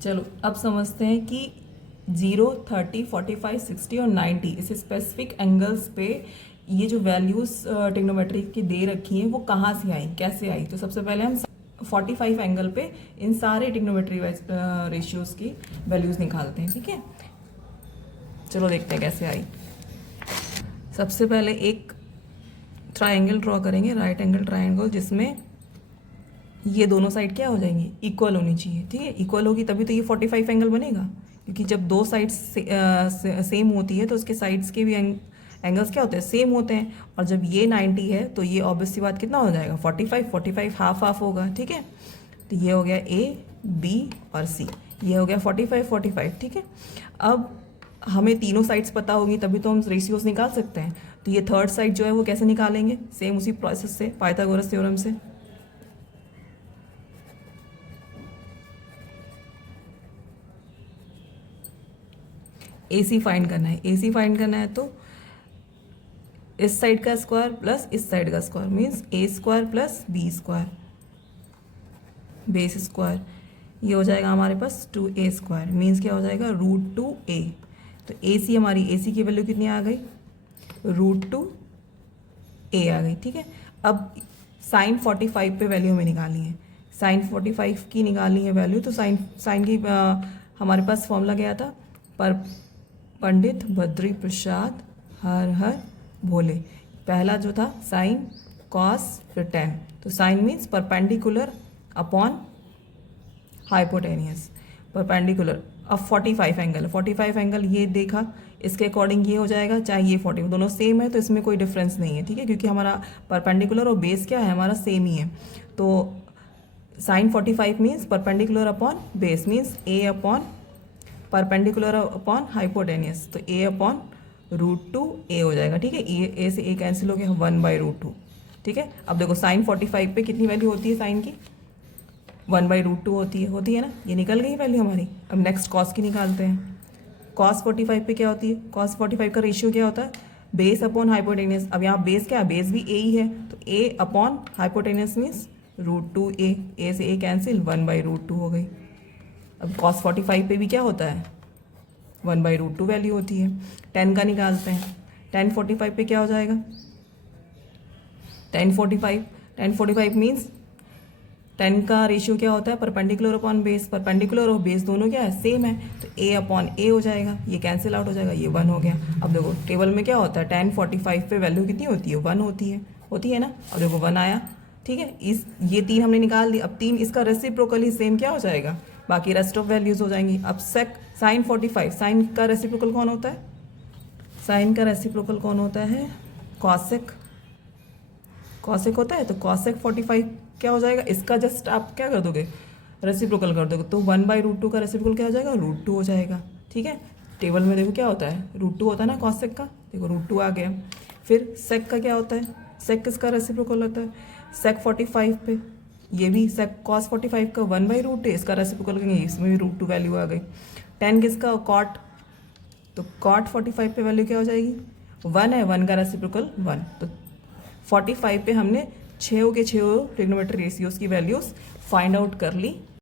चलो अब समझते हैं कि 0, 30, 45, 60 और 90 इस स्पेसिफिक एंगल्स पे ये जो वैल्यूज ट्रिग्नोमेट्री की दे रखी हैं वो कहाँ से आई, कैसे आई। तो सबसे पहले हम 45 एंगल पे इन सारे ट्रिग्नोमेट्री रेशियोज की वैल्यूज निकालते हैं। ठीक है, चलो देखते हैं कैसे आई। सबसे पहले एक ट्राइंगल ड्रॉ करेंगे, राइट एंगल ट्राइंगल, जिसमें ये दोनों साइड क्या हो जाएंगी, इक्वल होनी चाहिए। ठीक है, इक्वल होगी तभी तो ये 45 एंगल बनेगा, क्योंकि जब दो साइड्स सेम होती है तो उसके साइड्स के भी एंगल्स क्या होते हैं, सेम होते हैं। और जब ये 90 है तो ये ऑब्वियस सी बात कितना हो जाएगा, 45, 45 हाफ हाफ होगा। ठीक है, तो ये हो गया ए, बी और सी, ये हो गया 45, 45। ठीक है, अब हमें तीनों साइड्स पता होगी तभी तो हम रेशियोज निकाल सकते हैं। तो ये थर्ड साइड जो है वो कैसे निकालेंगे, सेम उसी प्रोसेस से, पाइथागोरस थ्योरम से। AC फाइंड करना है, AC फाइंड करना है तो इस साइड का स्क्वायर प्लस इस साइड का square means A square plus B square, base square, ये हो जाएगा हमारे पास 2A स्क्वायर मीन्स क्या हो जाएगा, √2A। तो AC हमारी, AC की वैल्यू कितनी आ गई, √2A आ गई। ठीक है, अब साइन 45 पे वैल्यू हमें निकालनी है, साइन 45 की निकालनी है वैल्यू। तो साइन की हमारे पास फॉर्मूला क्या था, पर पंडित बद्री प्रसाद हर हर भोले। पहला जो था साइन कॉस फिर टेन, तो sine means perpendicular upon hypotenuse, perpendicular. अब 45 एंगल, 45 एंगल ये देखा, इसके अकॉर्डिंग ये हो जाएगा, चाहे ये 40, दोनों सेम है तो इसमें कोई डिफरेंस नहीं है। ठीक है, क्योंकि हमारा परपेंडिकुलर और बेस क्या है, हमारा सेम ही है। तो sine 45 means perpendicular upon base means A upon perpendicular upon hypotenuse, तो ए अपॉन √2A हो जाएगा। ठीक है, ए से ए कैंसिल हो गया, 1/√2। ठीक है, अब देखो साइन 45 पे कितनी वैल्यू होती है साइन की, 1/√2 होती है ना, ये निकल गई वैल्यू हमारी। अब नेक्स्ट कॉस की निकालते हैं। कॉस 45 पे क्या होती है, कॉस 45 का रेशियो क्या होता है, बेस अपॉन हाइपोटेनियस। अब यहाँ बेस क्या है, बेस भी ए ही है, तो A upon hypotenuse means √2A, ए से ए कैंसिल, 1/√2 हो गई। अब कॉस 45 पे भी क्या होता है, 1/√2 वैल्यू होती है। 10 का निकालते हैं, 10 45 पे क्या हो जाएगा, 10 45 मीन्स 10 का रेशियो क्या होता है, परपेंडिकुलर अपॉन बेस, परपेंडिकुलर और बेस दोनों क्या है, सेम है, तो ए अपॉन ए हो जाएगा, ये कैंसिल आउट हो जाएगा, ये 1 हो गया। अब देखो टेबल में क्या होता है, 10 45 पे वैल्यू कितनी होती है, 1 होती है ना। अब देखो 1 आया। ठीक है, इस ये 3 हमने निकाल दी। अब 3 इसका रेसिप्रोकली सेम क्या हो जाएगा, बाकी रेस्ट ऑफ वैल्यूज हो जाएंगी। अब साइन 45, साइन का रेसिप्रोकल कौन होता है, साइन का रेसिप्रोकल कौन होता है, कॉसेक, कॉसेक होता है। तो कॉसेक 45 क्या हो जाएगा, इसका जस्ट आप क्या कर दोगे, रेसिप्रोकल कर दोगे, तो 1/√2 का रेसिप्रोकल क्या हो जाएगा, √2 हो जाएगा। ठीक है, टेबल में देखो क्या होता है, √2 होता है ना कॉसेक का, देखो √2 आ गया। फिर सेक का क्या होता है, सेक किसका रेसिप्रोकल होता है, सेक 45 पे, ये भी सेक कॉस 45 का 1/√2, इसका रेसिप्रोकल करेंगे, इसमें भी √2 वैल्यू आ गई। 10 किसका, कॉट, तो कॉट 45 पे वैल्यू क्या हो जाएगी, 1 है, 1 का रेसिप्रोकल 1। तो 45 पे हमने 6 के 6 ट्रिग्नोमेट्री रेशियोज की वैल्यूज फाइंड आउट कर ली।